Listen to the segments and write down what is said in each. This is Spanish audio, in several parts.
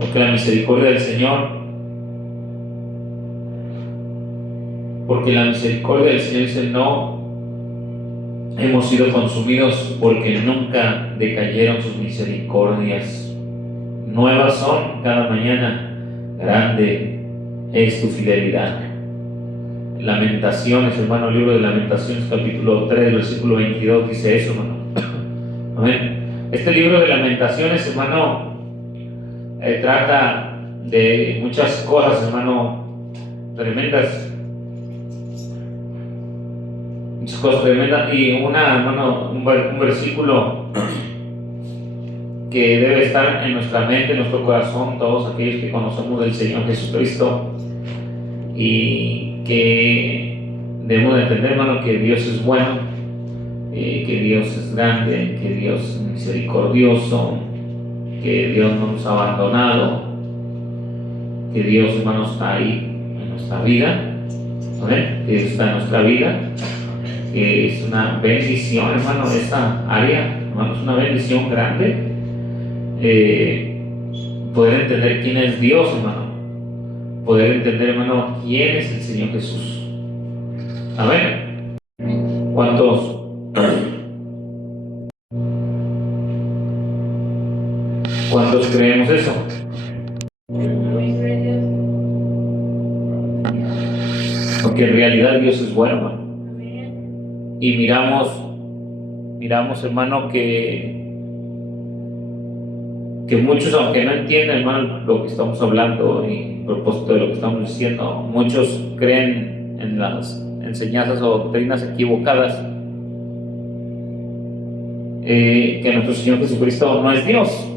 Porque la misericordia del Señor, porque la misericordia del Señor dice: no hemos sido consumidos porque nunca decayeron sus misericordias. Nuevas son cada mañana, grande es tu fidelidad. Lamentaciones, hermano, libro de Lamentaciones, capítulo 3, versículo 22, dice eso, hermano. Amén. Este libro de Lamentaciones, hermano, trata de muchas cosas, hermano, tremendas. Muchas cosas tremendas. Y hermano, un versículo que debe estar en nuestra mente, en nuestro corazón, todos aquellos que conocemos del Señor Jesucristo, y que debemos de entender, hermano, que Dios es bueno, que Dios es grande, que Dios es misericordioso, que Dios no nos ha abandonado, que Dios, hermano, está ahí en nuestra vida, ¿amén? Que Dios está en nuestra vida, que es una bendición, hermano, esta área, hermano, es una bendición grande. Poder entender quién es Dios, hermano, poder entender, hermano, quién es el Señor Jesús. Amén. ¿Cuántos creemos eso? Porque en realidad Dios es bueno, hermano. Y miramos, hermano, que muchos, aunque no entiendan, hermano, lo que estamos hablando y el propósito de lo que estamos diciendo, muchos creen en las enseñanzas o doctrinas equivocadas, que nuestro Señor Jesucristo no es Dios,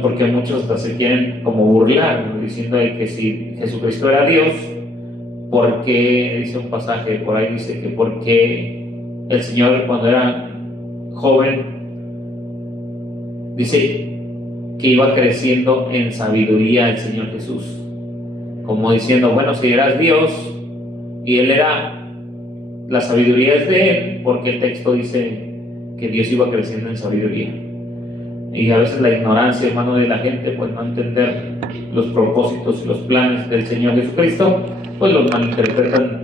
porque muchos hasta se quieren como burlar, diciendo que si Jesucristo era Dios, ¿por qué? Dice un pasaje por ahí, dice que porque el Señor, cuando era joven, dice que iba creciendo en sabiduría el Señor Jesús, como diciendo, bueno, si eras Dios y Él era, la sabiduría es de Él, porque el texto dice que Dios iba creciendo en sabiduría. Y a veces la ignorancia, hermano, de la gente, pues no entender los propósitos y los planes del Señor Jesucristo, pues los malinterpretan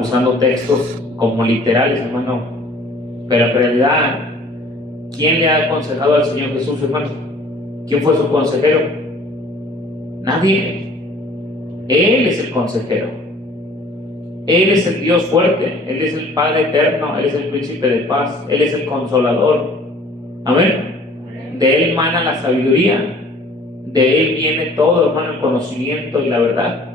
usando textos como literales, hermano. Pero en realidad, ¿quién le ha aconsejado al Señor Jesús, hermano? ¿Quién fue su consejero? Nadie. Él es el consejero. Él es el Dios fuerte. Él es el Padre eterno. Él es el príncipe de paz. Él es el consolador. Amén. De Él mana la sabiduría. De Él viene todo, hermano, el conocimiento y la verdad.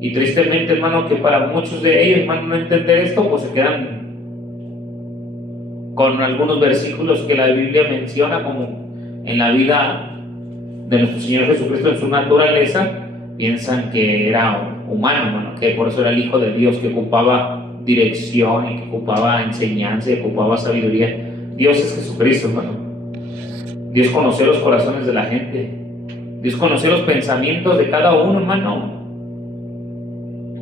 Y tristemente, hermano, que para muchos de ellos, hermano, no entender esto, pues se quedan con algunos versículos que la Biblia menciona, como en la vida de nuestro Señor Jesucristo, en su naturaleza, piensan que era humano, hermano, que por eso era el Hijo de Dios, que ocupaba dirección y que ocupaba enseñanza y que ocupaba sabiduría. Dios es Jesucristo, hermano. Dios conoció los corazones de la gente. Dios conoció los pensamientos de cada uno, hermano.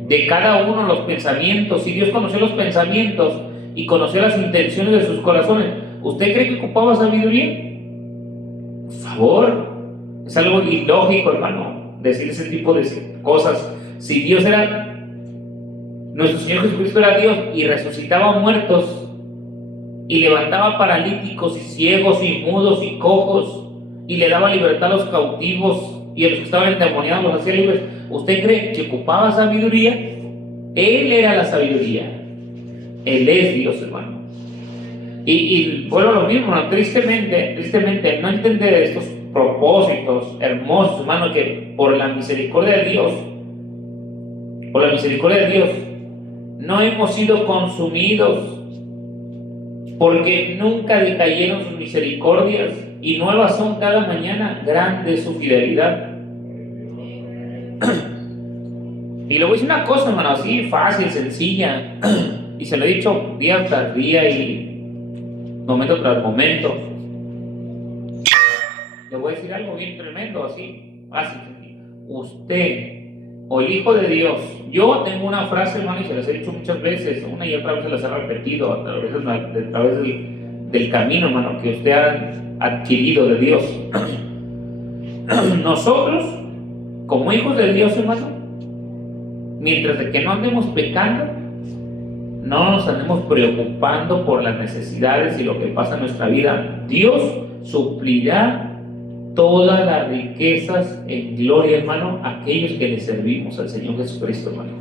De cada uno los pensamientos. Si Dios conoció los pensamientos y conoció las intenciones de sus corazones, ¿usted cree que ocupaba sabiduría? Por favor, es algo ilógico, hermano, decir ese tipo de cosas. Si Dios era, nuestro Señor Jesucristo era Dios y resucitaba muertos y levantaba paralíticos y ciegos y mudos y cojos y le daba libertad a los cautivos y a los que estaban endemoniados los hacía libres, ¿usted cree que ocupaba sabiduría? Él era la sabiduría. Él es Dios, hermano. Y vuelvo a lo mismo, ¿no? Tristemente, no entender estos propósitos hermosos, hermano, que por la misericordia de Dios, no hemos sido consumidos, porque nunca decayeron sus misericordias, y nuevas son cada mañana, grande es su fidelidad. Y le voy a decir una cosa, hermano, así fácil, sencilla, y se lo he dicho día tras día y momento tras momento. Le voy a decir algo bien tremendo, así fácil. Usted o el Hijo de Dios, yo tengo una frase, hermano, y se las he dicho muchas veces, una y otra vez se las he repetido a través del camino, hermano, que usted ha adquirido de Dios. nosotros, como hijos de Dios, hermano, mientras de que no andemos pecando, no nos andemos preocupando por las necesidades y lo que pasa en nuestra vida, Dios suplirá todas las riquezas en gloria, hermano, a aquellos que le servimos al Señor Jesucristo, hermano.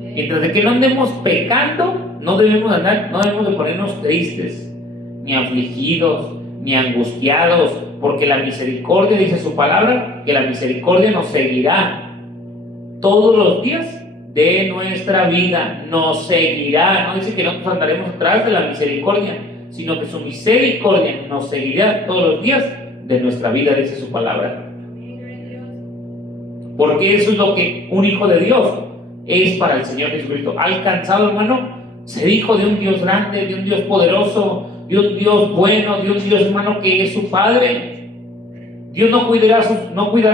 Mientras de que no andemos pecando, no debemos de ponernos tristes, ni afligidos, ni angustiados, porque la misericordia, dice su palabra, que la misericordia nos seguirá todos los días de nuestra vida, nos seguirá. No dice que nosotros andaremos atrás de la misericordia, sino que su misericordia nos seguirá todos los días de nuestra vida, dice su palabra. Porque eso es lo que un hijo de Dios es para el Señor Jesucristo. Ha alcanzado, hermano, ser hijo de un Dios grande, de un Dios poderoso, de un Dios bueno, de un Dios, hermano, que es su Padre. Dios no cuidará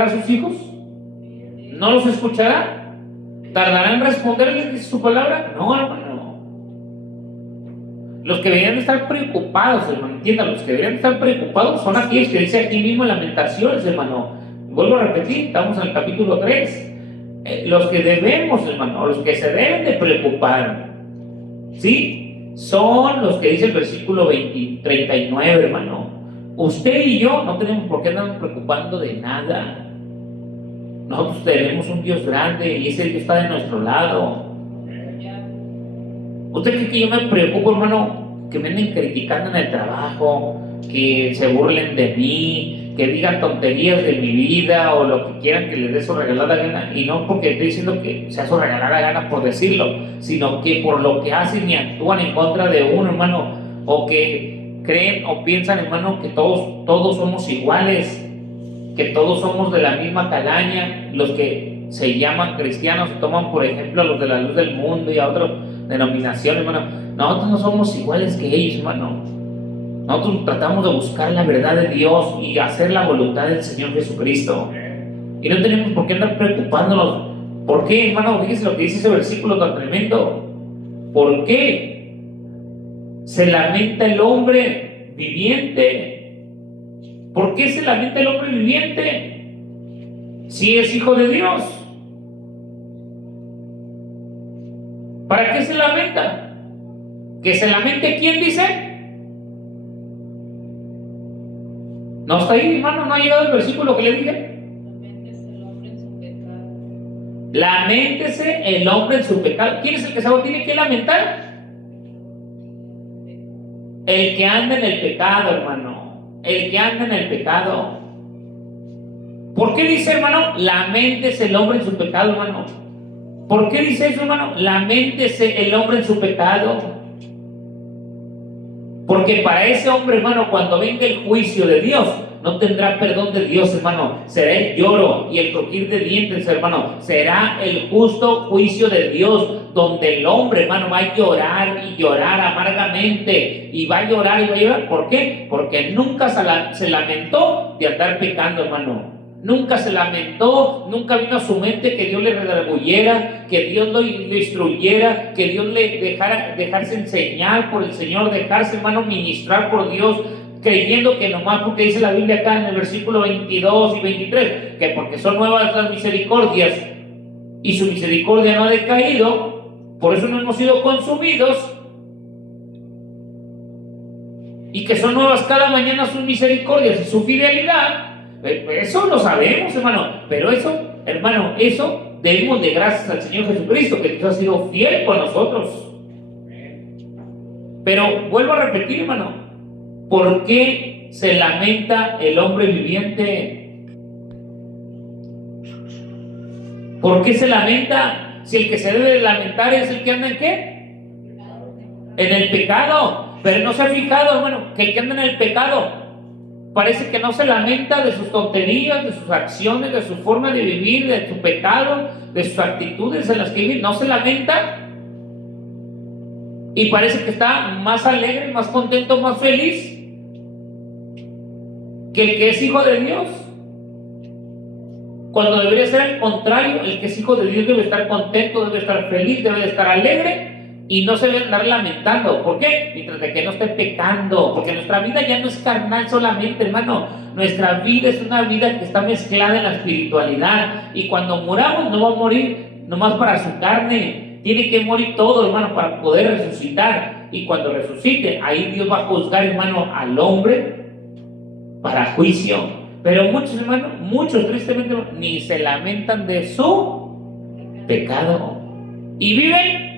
a sus hijos, no los escuchará, tardará en responderles, dice su palabra. No, hermano. Los que deberían de estar preocupados, hermano, entiendan, los que deberían de estar preocupados son aquellos que dice aquí mismo en Lamentaciones, hermano. Vuelvo a repetir, estamos en el capítulo 3. Los que debemos, hermano, los que se deben de preocupar, ¿sí? Son los que dice el versículo 39, hermano. Usted y yo no tenemos por qué andarnos preocupando de nada. Nosotros tenemos un Dios grande y ese Dios está de nuestro lado. ¿Usted cree que yo me preocupo, hermano, que me anden criticando en el trabajo, que se burlen de mí, que digan tonterías de mi vida o lo que quieran que les dé su regalada gana? Y no porque estoy diciendo que sea su regalada gana por decirlo, sino que por lo que hacen y actúan en contra de uno, hermano, o que creen o piensan, hermano, que todos somos iguales, que todos somos de la misma calaña. Los que se llaman cristianos toman, por ejemplo, a los de la luz del mundo y a otras denominaciones, hermano. Nosotros no somos iguales que ellos, hermano. Nosotros tratamos de buscar la verdad de Dios y hacer la voluntad del Señor Jesucristo. Y no tenemos por qué andar preocupándonos. ¿Por qué, hermano? Fíjese lo que dice ese versículo tan tremendo. ¿Por qué se lamenta el hombre viviente? ¿Por qué se lamenta el hombre viviente si es hijo de Dios? ¿Para qué se lamenta? ¿Que se lamente quién dice? No está ahí, hermano, no ha llegado el versículo que le dije. Laméntese el hombre en su pecado. ¿Quién es el que tiene que lamentar? El que anda en el pecado, hermano. El que anda en el pecado. ¿Por qué dice, hermano, laméntese el hombre en su pecado, hermano? ¿Por qué dice eso, hermano? Laméntese el hombre en su pecado. Porque para ese hombre, hermano, cuando venga el juicio de Dios, no tendrá perdón de Dios, hermano. Será el lloro y el crujir de dientes, hermano. Será el justo juicio de Dios, donde el hombre, hermano, va a llorar y llorar amargamente. Y va a llorar y va a llorar. ¿Por qué? Porque nunca se lamentó de andar pecando, hermano. Nunca se lamentó, nunca vino a su mente que Dios le redarguyera, que Dios lo instruyera, que Dios le dejarse enseñar por el Señor, dejarse, hermano, ministrar por Dios, creyendo que nomás porque dice la Biblia acá en el versículo 22 y 23, que porque son nuevas las misericordias y su misericordia no ha decaído, por eso no hemos sido consumidos, y que son nuevas cada mañana sus misericordias y su fidelidad. Eso lo sabemos, hermano, pero eso, hermano, eso debemos de gracias al Señor Jesucristo, que Dios ha sido fiel con nosotros. Pero vuelvo a repetir, hermano, ¿por qué se lamenta el hombre viviente? ¿Por qué se lamenta? Si el que se debe de lamentar es el que anda en ¿qué? En el pecado. Pero no se ha fijado, hermano, que el que anda en el pecado parece que no se lamenta de sus tonterías, de sus acciones, de su forma de vivir, de su pecado, de sus actitudes en las que vive. No se lamenta. Y parece que está más alegre, más contento, más feliz que el que es hijo de Dios. Cuando debería ser el contrario, el que es hijo de Dios debe estar contento, debe estar feliz, debe estar alegre, y no se debe andar lamentando. ¿Por qué? Mientras de que no esté pecando, porque nuestra vida ya no es carnal solamente, hermano. Nuestra vida es una vida que está mezclada en la espiritualidad, y cuando muramos no va a morir nomás para su carne, tiene que morir todo, hermano, para poder resucitar. Y cuando resucite, ahí Dios va a juzgar, hermano, al hombre para juicio. Pero muchos, hermanos, muchos tristemente ni se lamentan de su pecado y viven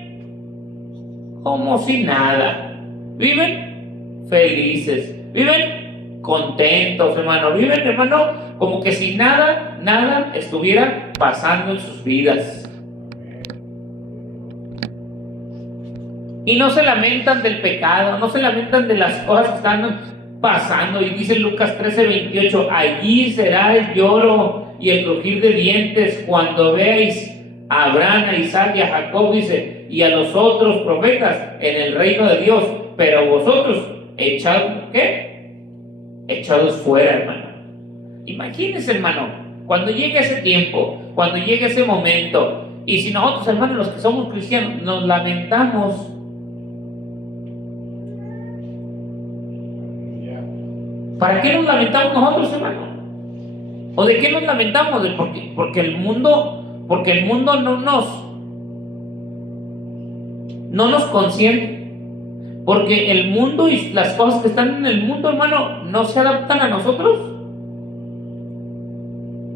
como si nada, viven felices, viven contentos, hermano, viven, hermano, como que si nada estuviera pasando en sus vidas. Y no se lamentan del pecado, no se lamentan de las cosas que están pasando. Y dice Lucas 13:28, allí será el lloro y el crujir de dientes cuando veáis a Abraham, a Isaac y a Jacob, dice, y a los otros profetas en el reino de Dios, pero vosotros echados, ¿qué? Echados fuera, hermano. Imagínense, hermano, cuando llegue ese tiempo, cuando llegue ese momento, y si nosotros, hermanos, los que somos cristianos, nos lamentamos, ¿para qué nos lamentamos nosotros, hermano? ¿O de qué nos lamentamos? Porque el mundo no nos consiente. Porque el mundo y las cosas que están en el mundo, hermano, no se adaptan a nosotros.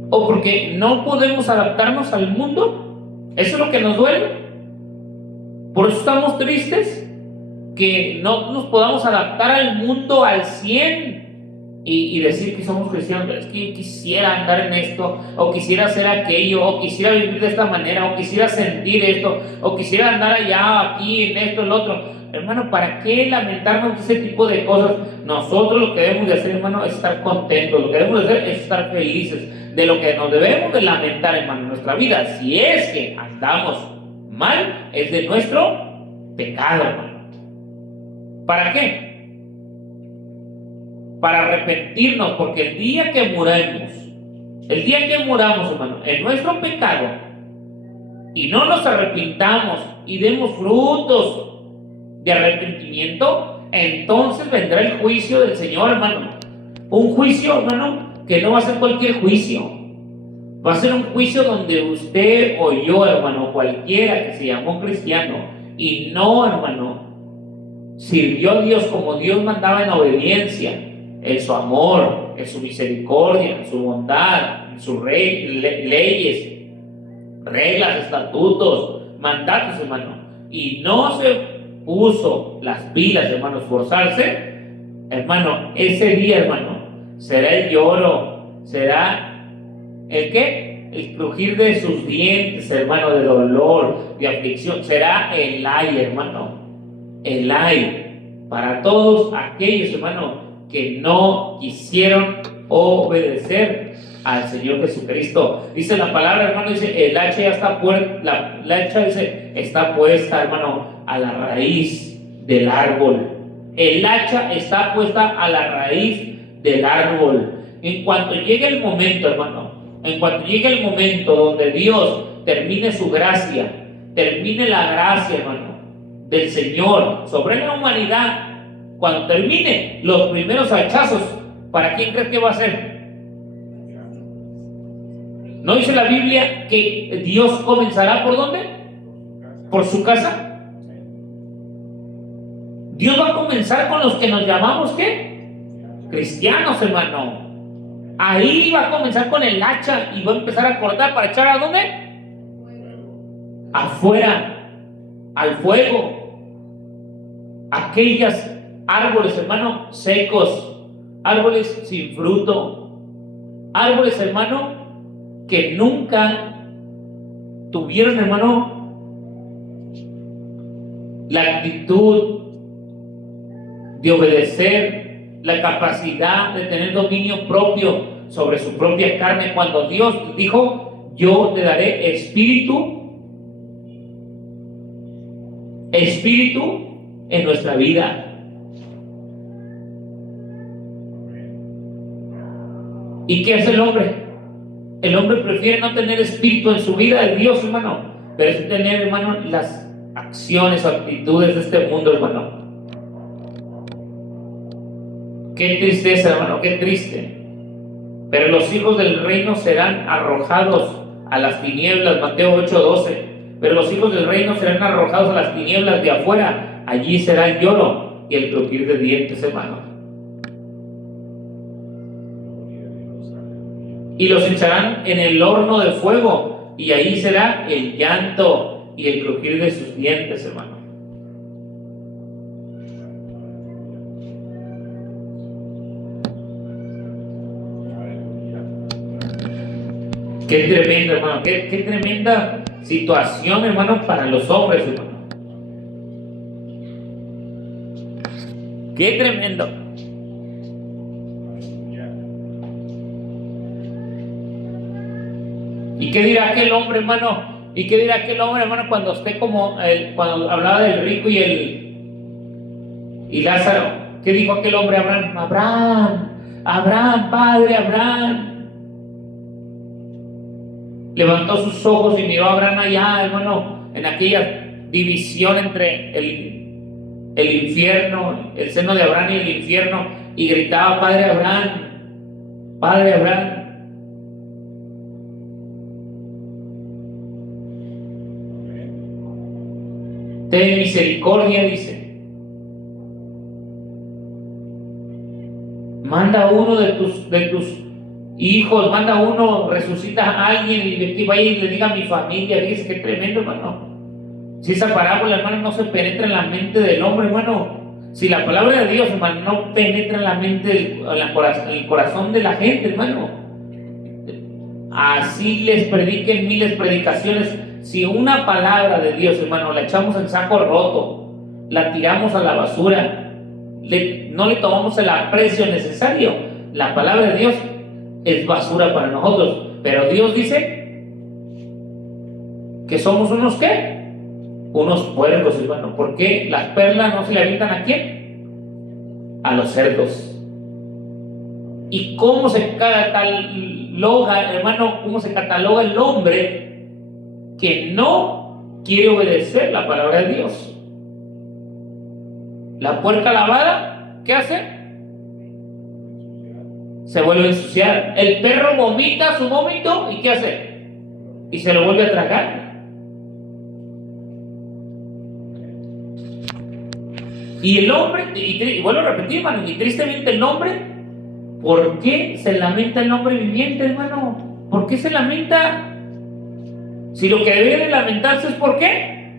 O porque no podemos adaptarnos al mundo. Eso es lo que nos duele. Por eso estamos tristes, que no nos podamos adaptar al mundo al 100%. Y decir que somos cristianos, es que quisiera andar en esto, o quisiera hacer aquello, o quisiera vivir de esta manera, o quisiera sentir esto, o quisiera andar allá, aquí, en esto, en lo otro. Hermano, ¿para qué lamentarnos de ese tipo de cosas? Nosotros lo que debemos de hacer, hermano, es estar contentos. Lo que debemos de hacer es estar felices. De lo que nos debemos de lamentar, hermano, en nuestra vida, si es que andamos mal, es de nuestro pecado, hermano. ¿Para qué? Para arrepentirnos, porque el día que muramos, hermano, en nuestro pecado, y no nos arrepintamos y demos frutos de arrepentimiento, entonces vendrá el juicio del Señor, hermano. Un juicio, hermano, que no va a ser cualquier juicio. Va a ser un juicio donde usted o yo, hermano, cualquiera que se llamó cristiano y no, hermano, sirvió a Dios como Dios mandaba en obediencia, en su amor, en su misericordia, en su bondad, en sus leyes, reglas, estatutos, mandatos, hermano, y no se puso las pilas, hermano, esforzarse, hermano, ese día, hermano, será el lloro, será el ¿qué? El crujir de sus dientes, hermano, de dolor, de aflicción, será el ay, hermano, el ay para todos aquellos, hermano, que no quisieron obedecer al Señor Jesucristo. Dice la palabra, hermano, dice, el hacha ya está puesta, la hacha dice, está puesta, hermano, a la raíz del árbol. El hacha está puesta a la raíz del árbol. En cuanto llegue el momento, hermano, en cuanto llegue el momento donde Dios termine su gracia, termine la gracia, hermano, del Señor sobre la humanidad, cuando termine los primeros hachazos, ¿para quién crees que va a ser? ¿No dice la Biblia que Dios comenzará por dónde? ¿Por su casa? Dios va a comenzar con los que nos llamamos ¿qué? Cristianos, hermano. Ahí va a comenzar con el hacha y va a empezar a cortar para echar ¿a dónde? Afuera, al fuego. Aquellas árboles, hermano, secos, árboles sin fruto, árboles, hermano, que nunca tuvieron, hermano, la actitud de obedecer, la capacidad de tener dominio propio sobre su propia carne, cuando Dios dijo, yo te daré espíritu en nuestra vida. ¿Y qué hace el hombre? El hombre prefiere no tener espíritu en su vida de Dios, hermano, pero es tener, hermano, las acciones o actitudes de este mundo, hermano. Qué tristeza, hermano, qué triste. Pero los hijos del reino serán arrojados a las tinieblas, Mateo 8:12. Pero los hijos del reino serán arrojados a las tinieblas de afuera. Allí será el lloro y el crujir de dientes, hermano. Y los echarán en el horno de fuego, y ahí será el llanto y el crujir de sus dientes, hermano. Qué tremendo, hermano, qué tremenda situación, hermano, para los hombres, hermano. Qué tremendo. ¿Y qué dirá aquel hombre, hermano? ¿Y qué dirá aquel hombre, hermano, cuando esté como cuando hablaba del rico y Lázaro? ¿Qué dijo aquel hombre a Abraham? Abraham, padre Abraham. Levantó sus ojos y miró a Abraham allá, hermano, en aquella división entre el infierno, el seno de Abraham y el infierno, y gritaba: Padre Abraham, Padre Abraham. Ten misericordia, dice. Manda uno de tus hijos, manda uno, resucita a alguien y que vaya y le diga a mi familia. Dice, qué tremendo, hermano. Si esa parábola, hermano, no se penetra en la mente del hombre, hermano. Si la palabra de Dios, hermano, no penetra en la mente, en el corazón de la gente, hermano. Así les prediquen miles predicaciones. Si una palabra de Dios, hermano, la echamos en saco roto, la tiramos a la basura, no le tomamos el aprecio necesario, la palabra de Dios es basura para nosotros. Pero Dios dice que somos unos ¿qué? Unos puercos, hermano. ¿Por qué las perlas no se le avientan a quién? A los cerdos. ¿Y cómo se cataloga, hermano, cómo se cataloga el hombre que no quiere obedecer la palabra de Dios? La puerca lavada, ¿qué hace? Se vuelve a ensuciar. El perro vomita su vómito, ¿y qué hace? Y se lo vuelve a tragar. Y el hombre, y vuelvo a repetir, hermano, y tristemente el hombre, ¿por qué se lamenta el hombre viviente, hermano? ¿Por qué se lamenta? Si lo que debe de lamentarse es ¿por qué?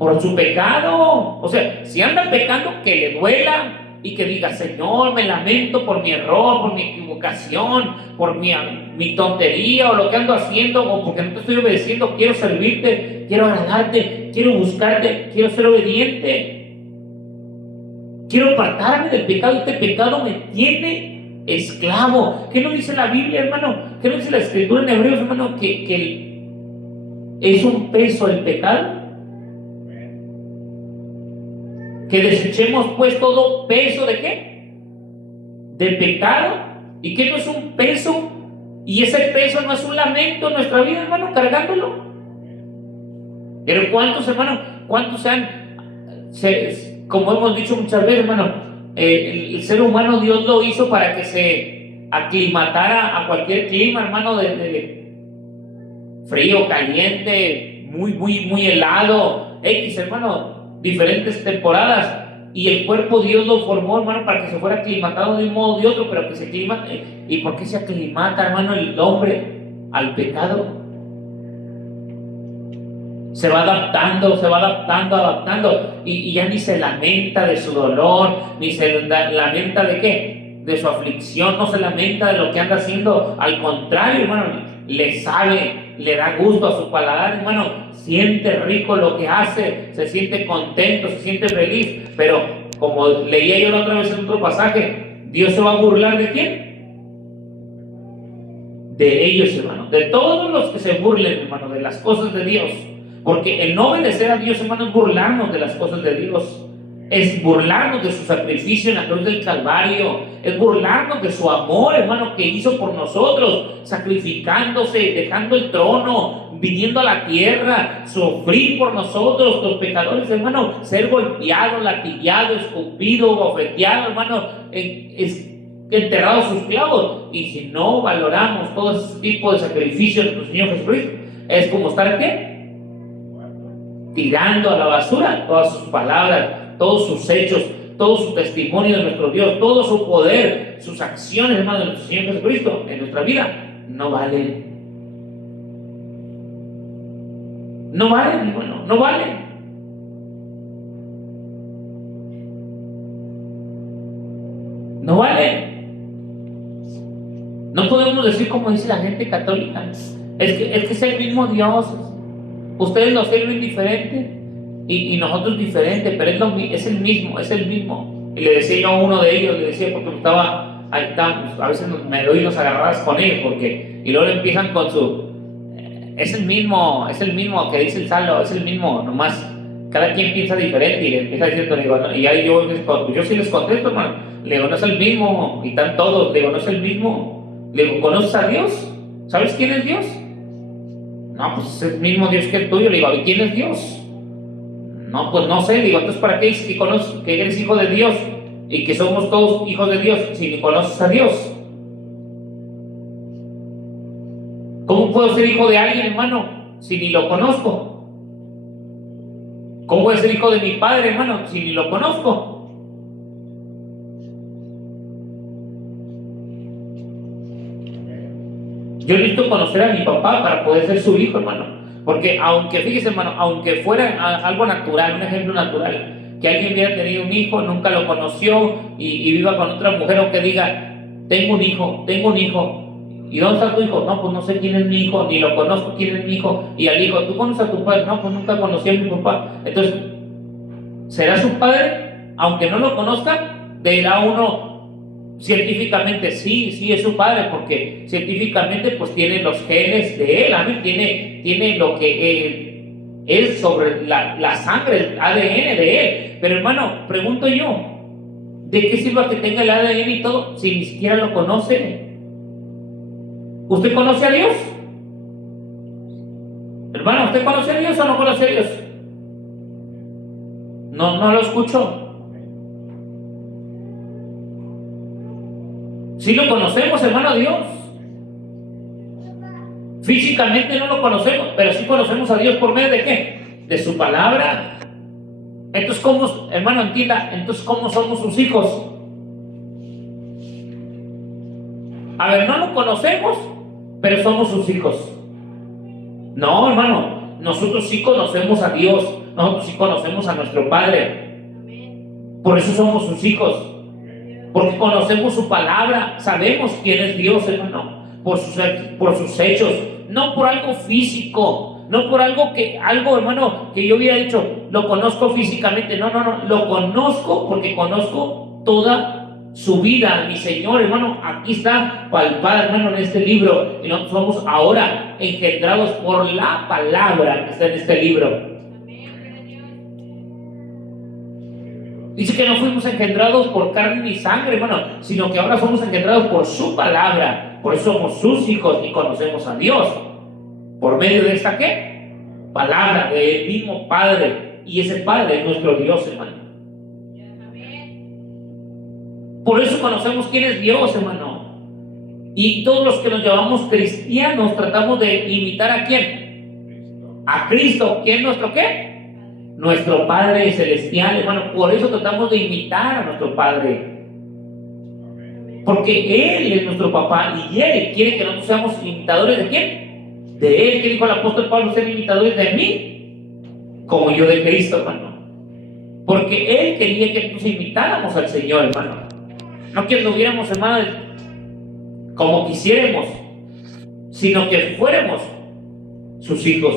Por su pecado. O sea, si anda pecando, que le duela y que diga: Señor, me lamento por mi error, por mi equivocación, por mi tontería o lo que ando haciendo, o porque no te estoy obedeciendo. Quiero servirte, quiero agradarte, quiero buscarte, quiero ser obediente, quiero apartarme del pecado. Este pecado me tiene esclavo. ¿Qué no dice la Biblia, hermano? ¿Qué no dice la Escritura en Hebreos, hermano? Que es un peso el pecado. Que desechemos pues todo peso ¿de qué? De pecado. ¿Y qué no es un peso? Y ese peso no es un lamento en nuestra vida, hermano, cargándolo. Pero ¿cuántos, hermano? ¿Cuántos como hemos dicho muchas veces, hermano, el ser humano Dios lo hizo para que se aclimatara a cualquier clima, hermano, de frío, caliente, muy helado, hermano, diferentes temporadas, y el cuerpo Dios lo formó, hermano, para que se fuera aclimatado de un modo o de otro, pero que se aclimate. ¿Y por qué se aclimata, hermano, el hombre al pecado? Se va adaptando, y ya ni se lamenta de su dolor, ni se lamenta de qué, de su aflicción, no se lamenta de lo que anda haciendo. Al contrario, hermano, le sabe, le da gusto a su paladar, hermano, siente rico lo que hace, se siente contento, se siente feliz. Pero como leía yo la otra vez en otro pasaje, Dios se va a burlar ¿de quién? De ellos, hermano, de todos los que se burlen, hermano, de las cosas de Dios. Porque el no obedecer a Dios, hermano, es burlarnos de las cosas de Dios, es burlarnos de su sacrificio en la cruz del Calvario, es burlarnos de su amor, hermano, que hizo por nosotros, sacrificándose, dejando el trono, viniendo a la tierra, sufrir por nosotros, los pecadores, hermano, ser golpeado, latigueado, escupido, bofeteado, hermano, enterrado sus clavos. Y si no valoramos todo ese tipo de sacrificios de nuestro Señor Jesucristo, es como estar, ¿qué? Tirando a la basura todas sus palabras, todos sus hechos, todo su testimonio de nuestro Dios, todo su poder, sus acciones, hermano, de nuestro Señor Jesucristo en nuestra vida. No valen. No valen, hermano, no valen. No valen. No podemos decir como dice la gente católica, es que es el mismo Dios. Ustedes lo sirven diferente y nosotros diferente, pero es el mismo. Y le decía yo a uno de ellos, le decía porque ahí estamos, a veces me doy las agarradas con ellos, y luego empiezan con su, es el mismo que dice el salmo, es el mismo, nomás cada quien piensa diferente, y le empieza diciendo, le digo, no, y ahí yo sí les contesto, hermano, le digo, no es el mismo, y están todos, le digo, no es el mismo, le digo, ¿conoces a Dios? ¿Sabes quién es Dios? No, pues es el mismo Dios que el tuyo. Le digo, ¿y quién es Dios? No, pues no sé. Le digo, entonces ¿para qué dices que eres hijo de Dios y que somos todos hijos de Dios si ni conoces a Dios? ¿Cómo puedo ser hijo de alguien, hermano, si ni lo conozco? ¿Cómo voy a ser hijo de mi padre, hermano, si ni lo conozco? Yo necesito conocer a mi papá para poder ser su hijo, hermano. Porque fíjese, hermano, aunque fuera algo natural, un ejemplo natural, que alguien hubiera tenido un hijo, nunca lo conoció y viva con otra mujer, o que diga, tengo un hijo, ¿y dónde está tu hijo? No, pues no sé quién es mi hijo, ni lo conozco quién es mi hijo. Y al hijo, ¿tú conoces a tu padre? No, pues nunca conocí a mi papá. Entonces, ¿será su padre? Aunque no lo conozca, dirá uno, científicamente sí es su padre, porque científicamente pues tiene los genes de él, tiene lo que es sobre la sangre, el ADN de él. Pero hermano, pregunto yo, ¿de qué sirve que tenga el ADN y todo si ni siquiera lo conoce? ¿Usted conoce a Dios? Hermano, ¿usted conoce a Dios o no conoce a Dios? No lo escucho. Sí lo conocemos, hermano, a Dios. Físicamente no lo conocemos, pero sí conocemos a Dios por medio de ¿qué? De su palabra. Entonces, ¿cómo, hermano, entienda? Entonces, ¿cómo somos sus hijos? A ver, no lo conocemos, pero somos sus hijos. No, hermano, nosotros sí conocemos a Dios, nosotros sí conocemos a nuestro Padre. Por eso somos sus hijos. Porque conocemos su palabra, sabemos quién es Dios, hermano, por sus hechos, no por algo físico, no por algo, hermano, que yo hubiera dicho, lo conozco físicamente. No, lo conozco porque conozco toda su vida. Mi Señor, hermano, aquí está palpada, hermano, en este libro, y nosotros somos ahora engendrados por la palabra que está en este libro. Dice que no fuimos engendrados por carne ni sangre, hermano, sino que ahora somos engendrados por su palabra. Por eso somos sus hijos y conocemos a Dios. ¿Por medio de esta qué? Palabra del mismo Padre. Y ese Padre es nuestro Dios, hermano. Por eso conocemos quién es Dios, hermano. Y todos los que nos llamamos cristianos tratamos de imitar ¿a quién? A Cristo. ¿Quién es nuestro qué? Nuestro Padre Celestial, hermano. Por eso tratamos de imitar a nuestro Padre, porque Él es nuestro papá y Él quiere que nosotros seamos imitadores ¿de quién? De Él. ¿Qué dijo el apóstol Pablo? Ser imitadores de mí, como yo de Cristo, hermano. Porque Él quería que nosotros imitáramos al Señor, hermano. No que anduviéramos, hermano, como quisiéramos, sino que fuéramos sus hijos.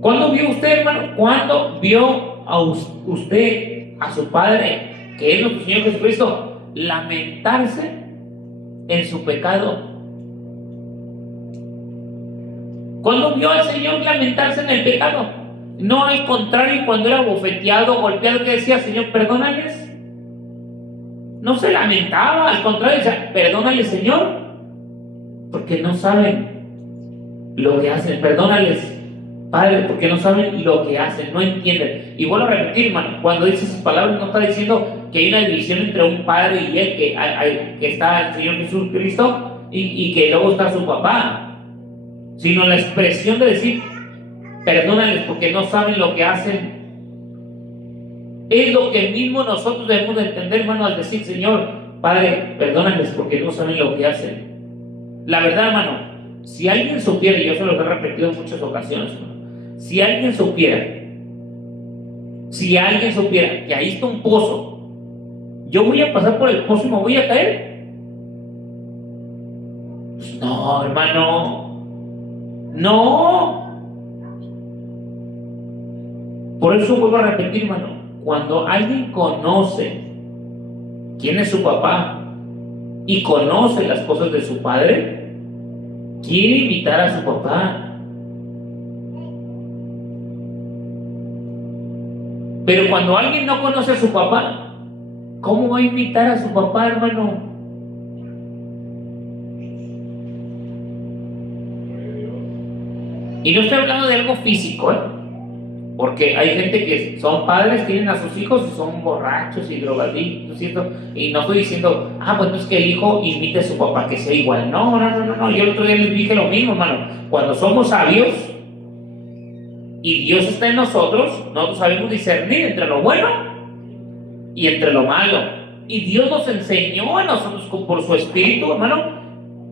¿Cuándo vio usted, hermano? ¿Cuándo vio a usted, a su Padre, que es nuestro Señor Jesucristo, lamentarse en su pecado? ¿Cuándo vio al Señor lamentarse en el pecado? No al contrario, cuando era bofeteado, golpeado, que decía, Señor, perdónales. No se lamentaba, al contrario, decía, perdónale, Señor. porque no saben lo que hacen. Perdónales, Padre, porque no saben lo que hacen, no entienden. Y vuelvo a repetir, hermano, cuando dice esas palabras no está diciendo que hay una división entre un padre y él, que está el Señor Jesucristo y que luego está su papá, sino la expresión de decir, perdónales porque no saben lo que hacen. Es lo que mismo nosotros debemos de entender, hermano, al decir, Señor, Padre, perdónales porque no saben lo que hacen. La verdad, hermano, si alguien supiera, y yo se lo he repetido en muchas ocasiones, hermano, si alguien supiera que ahí está un pozo, yo voy a pasar por el pozo y me voy a caer. Pues no, hermano, no. Por eso vuelvo a repetir, hermano, cuando alguien conoce quién es su papá y conoce las cosas de su padre, quiere imitar a su papá. Pero cuando alguien no conoce a su papá, ¿cómo va a imitar a su papá, hermano? Y no estoy hablando de algo físico, porque hay gente que son padres, tienen a sus hijos y son borrachos y drogadictos, ¿cierto? Y no estoy diciendo, pues no es que el hijo imite a su papá, que sea igual. No. Yo el otro día les dije lo mismo, hermano. Cuando somos sabios y Dios está en nosotros sabemos discernir entre lo bueno y entre lo malo. Y Dios nos enseñó a nosotros por su Espíritu, hermano,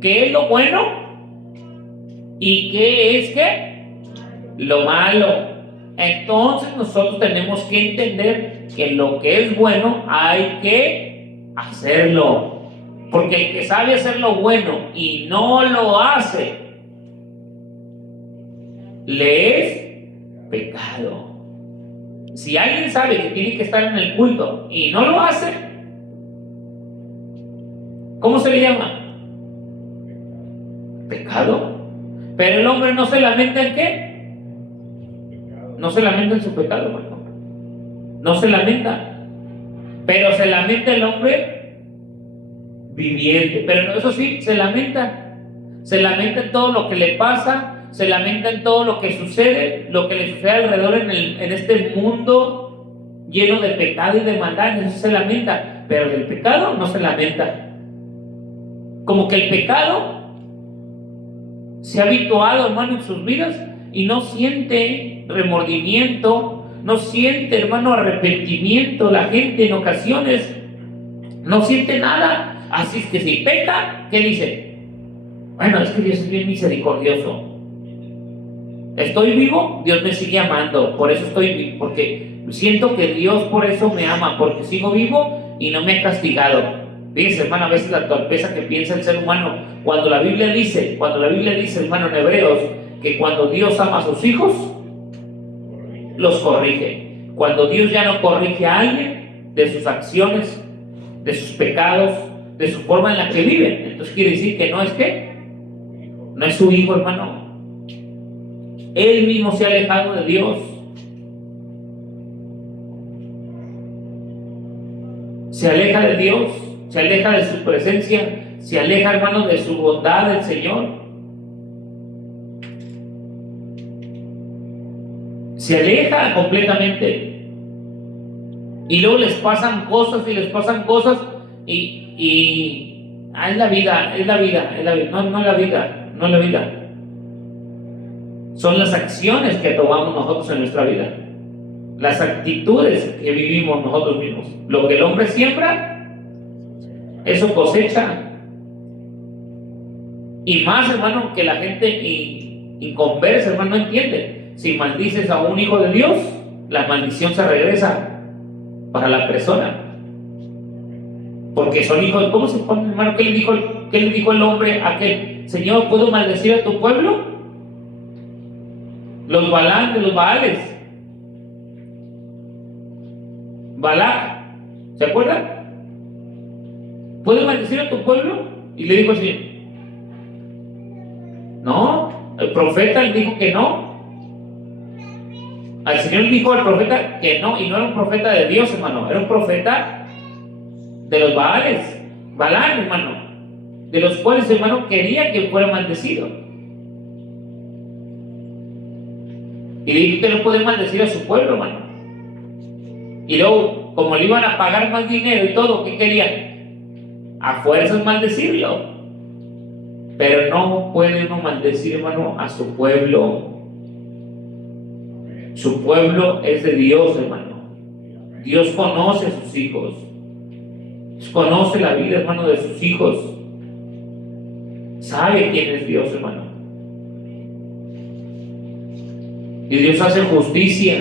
qué es lo bueno y qué es lo malo. Entonces nosotros tenemos que entender que lo que es bueno hay que hacerlo, porque el que sabe hacer lo bueno y no lo hace, le es pecado. Si alguien sabe que tiene que estar en el culto y no lo hace, ¿cómo se le llama? Pecado. Pero el hombre no se lamenta en ¿qué? No se lamenta en su pecado, hermano. No se lamenta. Pero se lamenta el hombre viviente. Pero eso sí, se lamenta. Se lamenta en todo lo que le pasa. Se lamenta en todo lo que sucede. Lo que le sucede alrededor en este mundo lleno de pecado y de maldad. En eso se lamenta. Pero del pecado no se lamenta. Como que el pecado se ha habituado, hermano, en sus vidas y no siente remordimiento, no siente, hermano, arrepentimiento. La gente en ocasiones no siente nada. Así es que si peca, ¿qué dice? Bueno, es que Dios es bien misericordioso. Estoy vivo, Dios me sigue amando, por eso estoy vivo, porque siento que Dios por eso me ama, porque sigo vivo y no me ha castigado. Fíjense, hermano, a veces la torpeza que piensa el ser humano, cuando la Biblia dice, hermano, en Hebreos, que cuando Dios ama a sus hijos, los corrige. Cuando Dios ya no corrige a alguien de sus acciones, de sus pecados, de su forma en la que viven, entonces quiere decir que no es su hijo, hermano. Él mismo se ha alejado de Dios. Se aleja de Dios, se aleja de su presencia, se aleja, hermano, de su bondad del Señor. Se aleja completamente. Y luego les pasan cosas es la vida, no es la vida. Son las acciones que tomamos nosotros en nuestra vida, las actitudes que vivimos nosotros mismos. Lo que el hombre siembra, eso cosecha. Y más, hermano, que la gente inconversa, hermano, no entiende. Si maldices a un hijo de Dios, la maldición se regresa para la persona, porque son hijos. ¿Cómo se pone, hermano? ¿Qué le dijo el hombre a aquel? Señor, ¿puedo maldecir a tu pueblo? Los Balán de los Baales, Balac, ¿se acuerdan? ¿Puedes maldecir a tu pueblo? Y le dijo así, no. El profeta le dijo que no. Al Señor dijo al profeta que no, y no era un profeta de Dios, hermano, era un profeta de los Baales, Balán, hermano. de los cuales, hermano, quería que fuera maldecido. Y dijo que no puede maldecir a su pueblo, hermano. Y luego, como le iban a pagar más dinero y todo, ¿qué querían? A fuerzas maldecirlo. Pero no puede uno maldecir, hermano, a su pueblo. Su pueblo es de Dios, hermano. Dios conoce a sus hijos. Dios conoce la vida, hermano, de sus hijos. Sabe quién es Dios, hermano. Y Dios hace justicia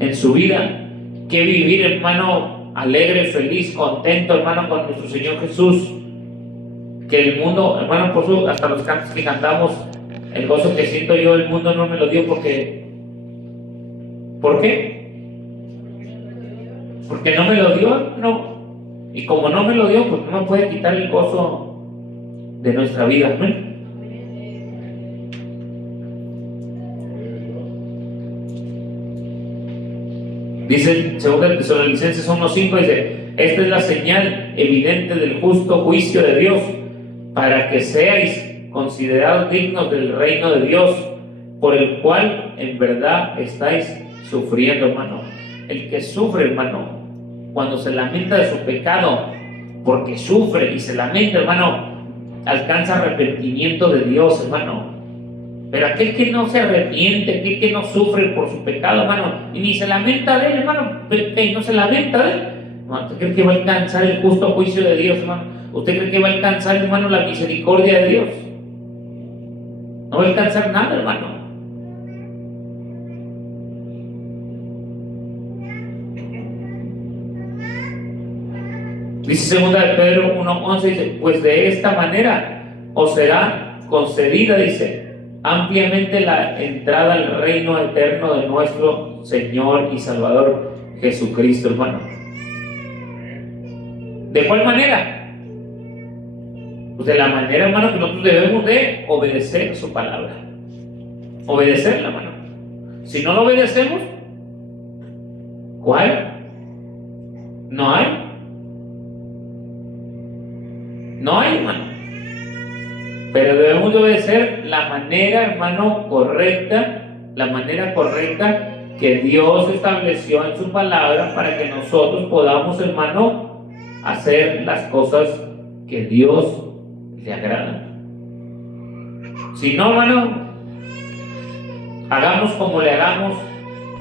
en su vida. Que vivir, hermano, alegre, feliz, contento, hermano, con nuestro Señor Jesús. Que el mundo, hermano, por eso hasta los cantos que cantamos, el gozo que siento yo, el mundo no me lo dio porque... ¿Por qué? Porque no me lo dio, no. Y como no me lo dio, pues no me puede quitar el gozo de nuestra vida, ¿no? Dice 2 Tesalonicenses 1:5, dice: esta es la señal evidente del justo juicio de Dios, para que seáis considerados dignos del reino de Dios, por el cual en verdad estáis sufriendo, hermano. El que sufre, hermano, cuando se lamenta de su pecado, porque sufre y se lamenta, hermano, alcanza arrepentimiento de Dios, hermano. Pero aquel que no se arrepiente, aquel que no sufre por su pecado, hermano, y ni se lamenta de él, hermano, no se lamenta de él, ¿usted cree que va a alcanzar el justo juicio de Dios, hermano? ¿Usted cree que va a alcanzar, hermano, la misericordia de Dios? No va a alcanzar nada, hermano. Dice 2 de Pedro 1:11, dice: pues de esta manera os será concedida, dice, ampliamente la entrada al reino eterno de nuestro Señor y Salvador Jesucristo, hermano. ¿De cuál manera? Pues de la manera, hermano, que nosotros debemos de obedecer su palabra. Obedecerla, hermano. Si no lo obedecemos, ¿cuál? No hay. No hay, hermano. Pero debemos de obedecer la manera, hermano, correcta, la manera correcta que Dios estableció en su palabra para que nosotros podamos, hermano, hacer las cosas que Dios le agrada. Si no, hermano, hagamos como le hagamos,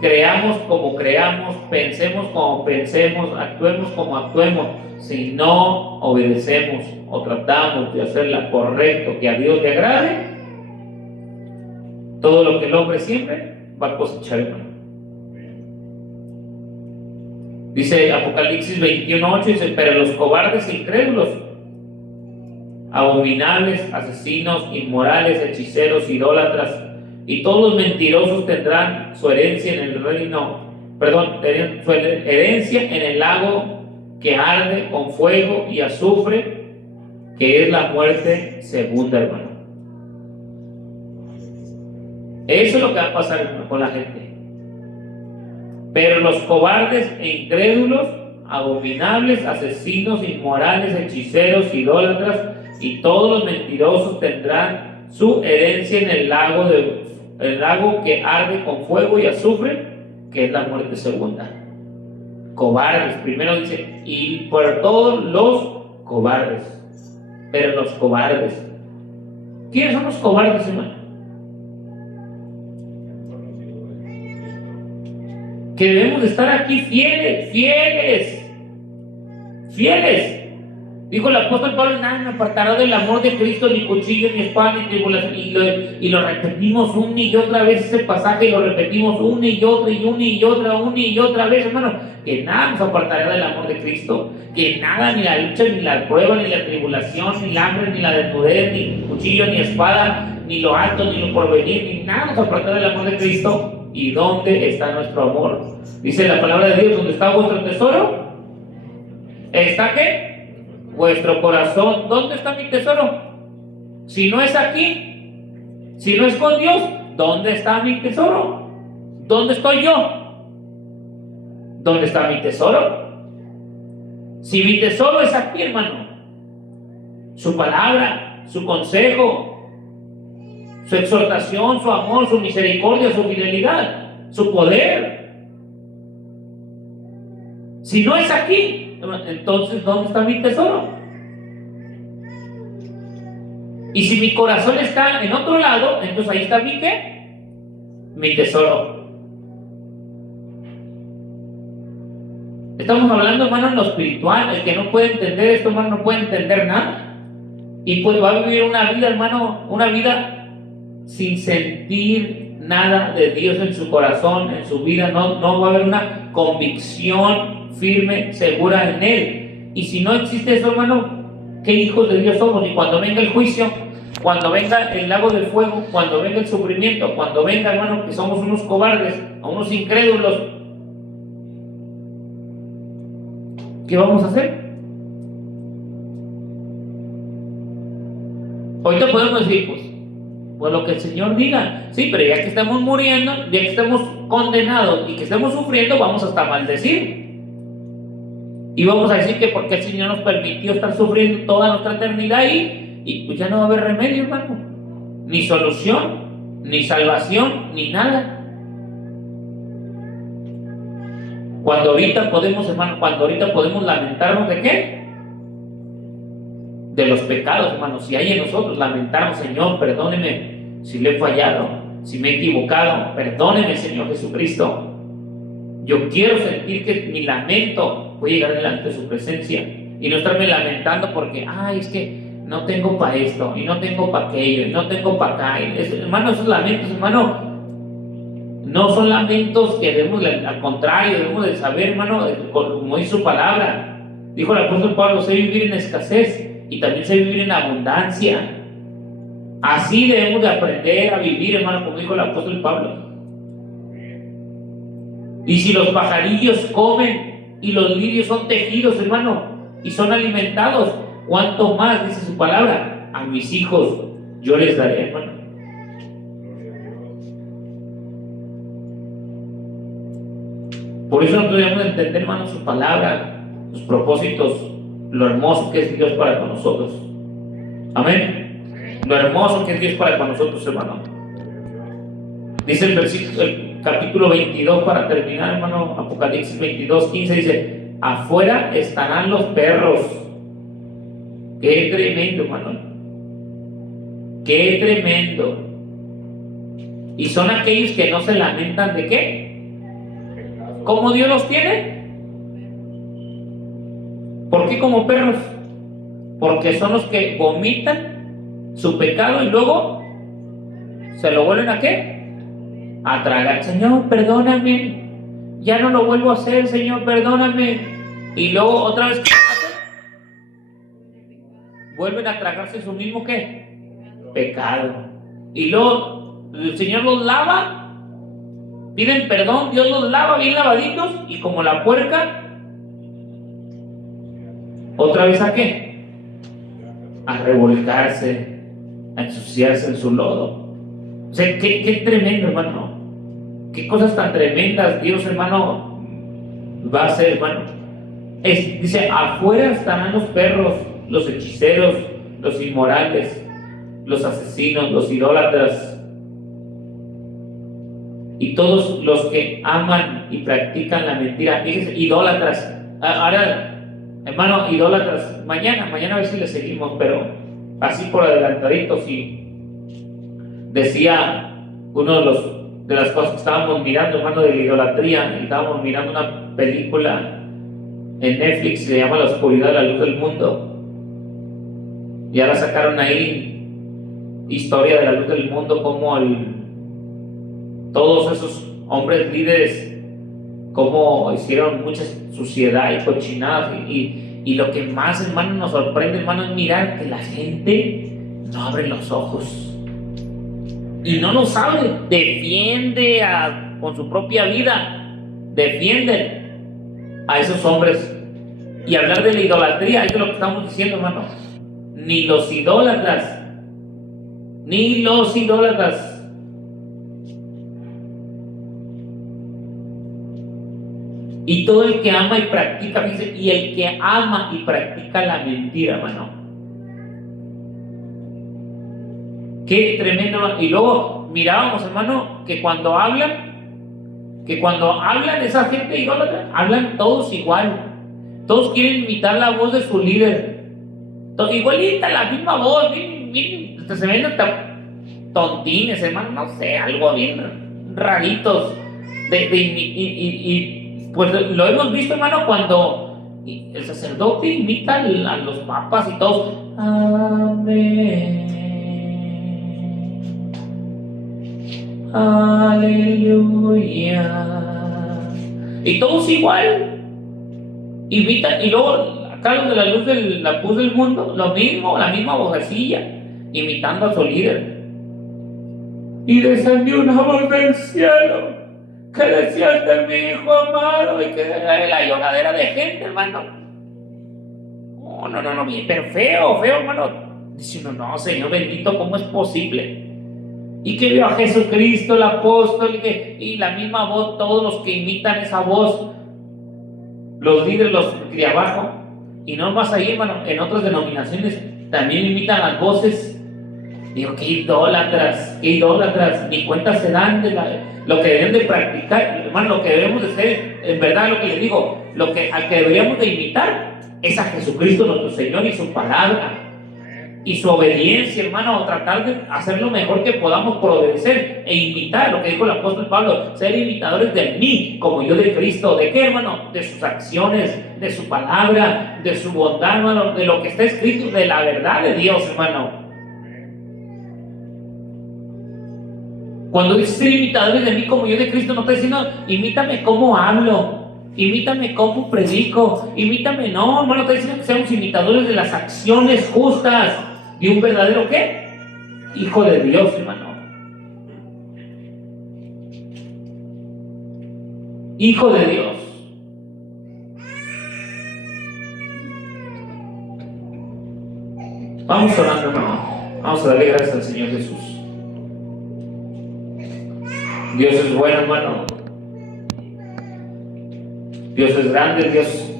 creamos como creamos, pensemos como pensemos, actuemos como actuemos. Si no obedecemos o tratamos de hacer lo correcto que a Dios le agrade, todo lo que el hombre siempre va a cosechar, hermano. Dice Apocalipsis 21:8, dice: pero los cobardes e incrédulos, abominables, asesinos, inmorales, hechiceros, idólatras y todos los mentirosos tendrán su herencia en el reino, su herencia en el lago que arde con fuego y azufre, que es la muerte segunda, hermano. Eso es lo que va a pasar, hermano, con la gente. Pero los cobardes e incrédulos, abominables, asesinos, inmorales, hechiceros, idólatras y todos los mentirosos tendrán su herencia en el lago que arde con fuego y azufre, que es la muerte segunda. Cobardes, primero dice, y por todos los cobardes. Pero los cobardes, ¿quiénes son los cobardes, hermano? Que debemos de estar aquí fieles. Dijo el apóstol Pablo: nada me apartará del amor de Cristo, ni cuchillo, ni espada, ni tribulación. Y lo repetimos una y otra vez ese pasaje, y lo repetimos una y otra vez, hermano. Que nada nos apartará del amor de Cristo, que nada, ni la lucha, ni la prueba, ni la tribulación, ni el hambre, ni la desnudez, ni cuchillo, ni espada, ni lo alto, ni lo porvenir, ni nada nos apartará del amor de Cristo. ¿Y dónde está nuestro amor? Dice la palabra de Dios: ¿dónde está vuestro tesoro? ¿Está qué? Vuestro corazón. ¿Dónde está mi tesoro? Si no es aquí, si no es con Dios, ¿dónde está mi tesoro? ¿Dónde estoy yo? ¿Dónde está mi tesoro? Si mi tesoro es aquí, hermano, su palabra, su consejo, su exhortación, su amor, su misericordia, su fidelidad, su poder. Si no es aquí, entonces ¿dónde está mi tesoro? Y si mi corazón está en otro lado, entonces ahí está mi ¿qué? Mi tesoro. Estamos hablando, hermano, en lo espiritual. El que no puede entender esto, hermano, no puede entender nada. Y pues va a vivir una vida, hermano, una vida sin sentir nada de Dios en su corazón, en su vida. No va a haber una convicción firme, segura en Él. Y si no existe eso, hermano, ¿qué hijos de Dios somos? Y cuando venga el juicio, cuando venga el lago del fuego, cuando venga el sufrimiento, cuando venga, hermano, que somos unos cobardes, unos incrédulos, ¿qué vamos a hacer? Ahorita podemos decir, pues lo que el Señor diga. Sí, pero ya que estamos muriendo, ya que estamos condenados y que estamos sufriendo, vamos hasta maldecir. Y vamos a decir que porque el Señor nos permitió estar sufriendo toda nuestra eternidad y pues ya no va a haber remedio, hermano. Ni solución, ni salvación, ni nada. Cuando ahorita podemos, hermano, lamentarnos ¿de qué? De los pecados, hermano. Si hay en nosotros lamentarnos, Señor, perdóneme si le he fallado, si me he equivocado, perdóneme, Señor Jesucristo. Yo quiero sentir que mi lamento puede llegar delante de su presencia y no estarme lamentando porque, es que no tengo para esto, y no tengo para aquello, y no tengo para acá. Hermano, esos lamentos, hermano, no son lamentos que debemos, al contrario, debemos de saber, hermano, como dice su palabra. Dijo el apóstol Pablo, sé vivir en escasez y también sé vivir en abundancia. Así debemos de aprender a vivir, hermano, como dijo el apóstol Pablo. Y si los pajarillos comen y los lirios son tejidos, hermano, y son alimentados, ¿cuánto más, dice su palabra, a mis hijos yo les daré, hermano? Por eso nosotros debemos entender, hermano, su palabra, sus propósitos, lo hermoso que es Dios para con nosotros. Amén. Lo hermoso que es Dios para con nosotros, hermano. Dice el capítulo 22, para terminar, hermano, Apocalipsis 22:15, dice: afuera estarán los perros. Qué tremendo, hermano. Qué tremendo. Y son aquellos que no se lamentan de qué. ¿Cómo Dios los tiene? ¿Por qué como perros? Porque son los que vomitan su pecado y luego se lo vuelven ¿a qué? A tragar. Señor, perdóname, ya no lo vuelvo a hacer, Señor, perdóname. Y luego otra vez, ¿qué hacen? Vuelven a tragarse su mismo ¿qué? Pecado. Y luego el Señor los lava, piden perdón, Dios los lava bien lavaditos, y como la puerca, otra vez ¿a qué? A revolcarse, a ensuciarse en su lodo. O sea, qué tremendo, hermano. Qué cosas tan tremendas Dios, hermano, va a hacer, hermano. Dice, afuera estarán los perros, los hechiceros, los inmorales, los asesinos, los idólatras, y todos los que aman y practican la mentira. Fíjense, idólatras. Ahora, hermano, idólatras. Mañana a ver si le seguimos, pero así por adelantadito, sí. Decía uno de las cosas que estábamos mirando, hermano, de la idolatría. Estábamos mirando una película en Netflix, se llama La oscuridad de la luz del mundo. Y ahora sacaron ahí historia de la luz del mundo, como todos esos hombres líderes, como hicieron mucha suciedad y cochinadas, y lo que más, hermano, nos sorprende, hermano, es mirar que la gente no abre los ojos y no lo sabe. Defiende con su propia vida, defienden a esos hombres. Y hablar de la idolatría, eso es lo que estamos diciendo, hermano. Ni los idólatras, y todo el que ama y practica, fíjense, y el que ama y practica la mentira, hermano. Qué tremendo. Y luego mirábamos, hermano, que cuando hablan esa gente idólatra, hablan todos igual. Todos quieren imitar la voz de su líder. Igualita, la misma voz. Miren, hasta se ven hasta tontines, hermano, no sé, algo bien raritos. Pues lo hemos visto, hermano, cuando el sacerdote imita a los papas y todos. Amén. Aleluya. Y todos igual. Imitan, y luego acá los de la luz la luz del mundo, lo mismo, la misma vocecilla, imitando a su líder. Y descendió una voz del cielo que decía: este es mi hijo amado, y que la lloradera de gente, hermano. No, pero feo, hermano. Dice uno: no, Señor bendito, ¿cómo es posible? Y que vio a Jesucristo, el apóstol, y la misma voz, todos los que imitan esa voz, los líderes, los de abajo, y no más ahí, hermano, en otras denominaciones también imitan las voces. Digo, qué idólatras, ni cuenta se dan de lo que deben de practicar, hermano. Lo que debemos de ser, en verdad, lo que les digo, al que deberíamos de imitar es a Jesucristo nuestro Señor y su palabra y su obediencia, hermano, tratar de hacer lo mejor que podamos por obedecer e imitar lo que dijo el apóstol Pablo: ser imitadores de mí como yo de Cristo. ¿De qué, hermano? De sus acciones, de su palabra, de su bondad, hermano, de lo que está escrito, de la verdad de Dios, hermano. Cuando dice ser imitadores de mí como yo de Cristo, no está diciendo imítame cómo hablo, imítame cómo predico, imítame, no, hermano, está diciendo que seamos imitadores de las acciones justas de un verdadero, ¿qué? Hijo de Dios, hermano. Hijo de Dios. Vamos orando, hermano. Vamos a darle gracias al Señor Jesús. Dios es bueno, hermano. Dios es grande. Dios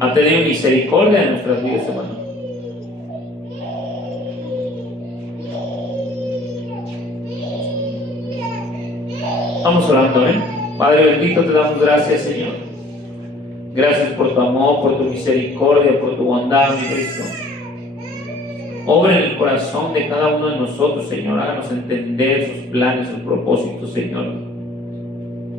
ha tenido misericordia en nuestras vidas, hermano. Vamos orando, Padre bendito, te damos gracias, Señor. Gracias por tu amor, por tu misericordia, por tu bondad, mi Cristo. Obra en el corazón de cada uno de nosotros, Señor. Háganos entender sus planes, sus propósitos, Señor.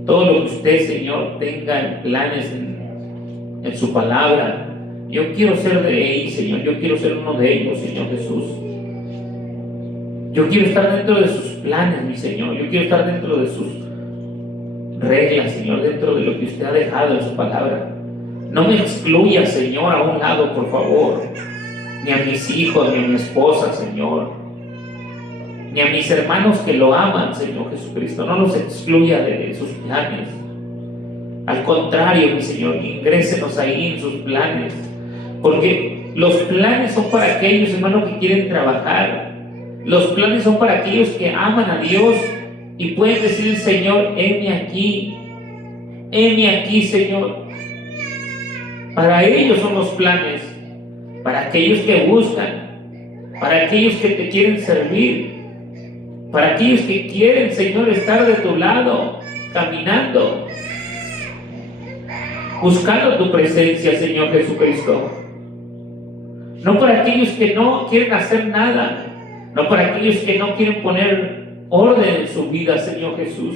Todo lo que usted, Señor, tenga en planes en su palabra. Yo quiero ser de ellos, Señor. Yo quiero ser uno de ellos, Señor Jesús. Yo quiero estar dentro de sus planes, mi Señor. Yo quiero estar dentro de sus reglas, Señor, dentro de lo que usted ha dejado en su palabra. No me excluya, Señor, a un lado, por favor. Ni a mis hijos, ni a mi esposa, Señor, ni a mis hermanos que lo aman, Señor Jesucristo. No los excluya de sus planes. Al contrario, mi Señor, ingrésenos ahí en sus planes, porque los planes son para aquellos, hermanos, que quieren trabajar. Los planes son para aquellos que aman a Dios y pueden decir: Señor, heme aquí, Señor. Para ellos son los planes, para aquellos que buscan, para aquellos que te quieren servir, para aquellos que quieren, Señor, estar de tu lado, caminando, buscando tu presencia, Señor Jesucristo. No para aquellos que no quieren hacer nada, no para aquellos que no quieren poner orden en su vida, Señor Jesús.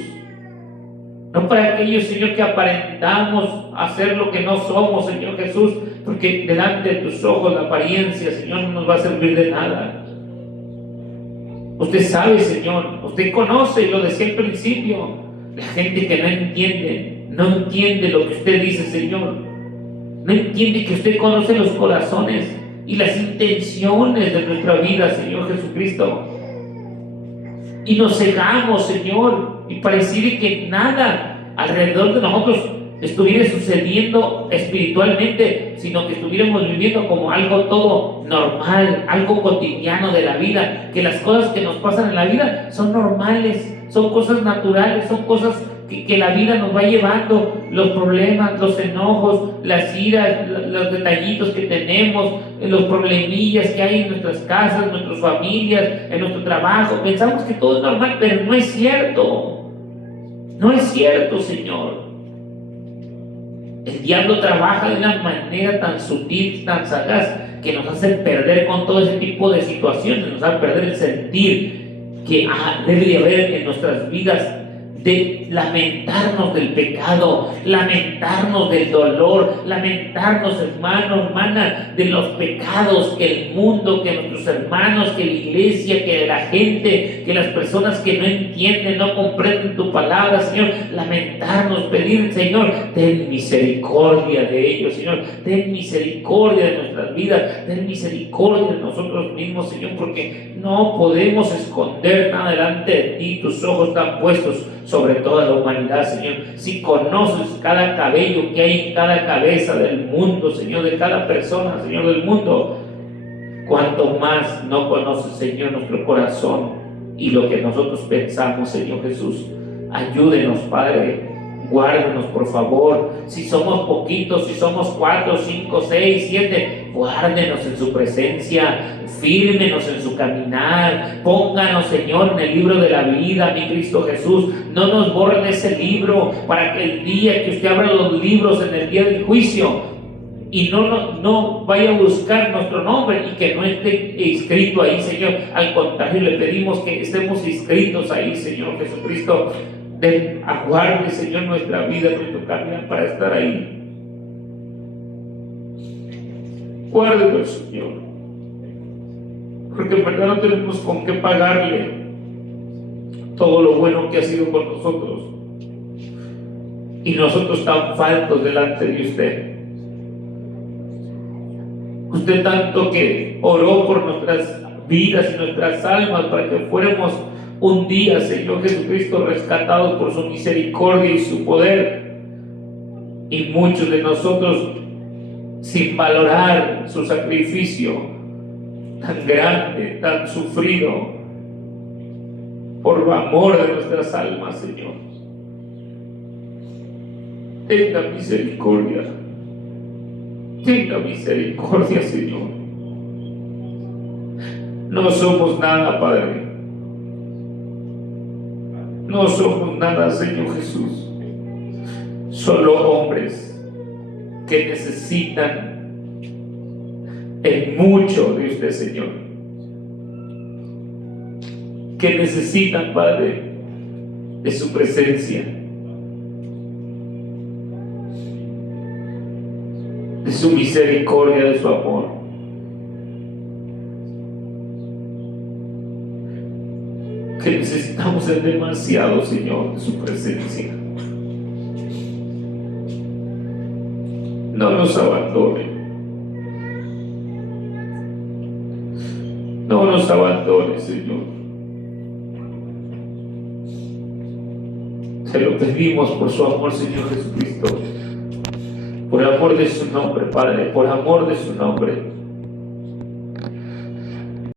No para aquellos, Señor, que aparentamos hacer lo que no somos, Señor Jesús, porque delante de tus ojos la apariencia, Señor, no nos va a servir de nada. Usted sabe, Señor, usted conoce, y lo decía al principio, la gente que no entiende lo que usted dice, Señor. No entiende que usted conoce los corazones y las intenciones de nuestra vida, Señor Jesucristo. Y nos cegamos, Señor, y pareciera que nada alrededor de nosotros estuviera sucediendo espiritualmente, sino que estuviéramos viviendo como algo todo normal, algo cotidiano de la vida, que las cosas que nos pasan en la vida son normales, son cosas naturales, son cosas que la vida nos va llevando, los problemas, los enojos, las iras, los detallitos que tenemos, los problemillas que hay en nuestras casas, en nuestras familias, en nuestro trabajo. Pensamos que todo es normal, pero no es cierto. No es cierto, Señor. El diablo trabaja de una manera tan sutil, tan sagaz, que nos hace perder con todo ese tipo de situaciones, nos hace perder el sentir que debe de haber en nuestras vidas, de lamentarnos del pecado, lamentarnos del dolor, lamentarnos, hermano, hermana, de los pecados que el mundo, que nuestros hermanos, que la iglesia, que la gente, que las personas que no entienden, no comprenden tu palabra, Señor. Lamentarnos, pedir, Señor, ten misericordia de ellos, Señor. Ten misericordia de nuestras vidas, ten misericordia de nosotros mismos, Señor, porque no podemos esconder nada delante de ti. Tus ojos están puestos sobre toda la humanidad, Señor. Si conoces cada cabello que hay en cada cabeza del mundo, Señor, de cada persona, Señor, del mundo, cuanto más no conoces, Señor, nuestro corazón y lo que nosotros pensamos, Señor Jesús. Ayúdenos, Padre. Guárdenos, por favor. Si somos poquitos, si somos 4, 5, 6, 7, guárdenos en su presencia, fírmenos en su caminar, pónganos, Señor, en el libro de la vida, mi Cristo Jesús. No nos borren ese libro, para que el día que usted abra los libros en el día del juicio y no vaya a buscar nuestro nombre y que no esté inscrito ahí, Señor. Al contrario, le pedimos que estemos inscritos ahí, Señor Jesucristo. Aguarde, Señor, nuestra vida, nuestro camino para estar ahí. Guárdenos, Señor, porque en verdad no tenemos con qué pagarle todo lo bueno que ha sido con nosotros, y nosotros tan faltos delante de usted. Usted tanto que oró por nuestras vidas y nuestras almas para que fuéramos un día, Señor Jesucristo, rescatados por su misericordia y su poder, y muchos de nosotros, sin valorar su sacrificio tan grande, tan sufrido, por amor de nuestras almas, Señor. Tenga misericordia, Señor. No somos nada, Padre. No somos nada, Señor Jesús. Solo hombres que necesitan en mucho de usted, Señor. Que necesitan, Padre, de su presencia, de su misericordia, de su amor. Que necesitamos ser demasiado, Señor, de su presencia. No nos abandone. No nos abandone, Señor. Te lo pedimos por su amor, Señor Jesucristo. Por amor de su nombre, Padre. Por amor de su nombre.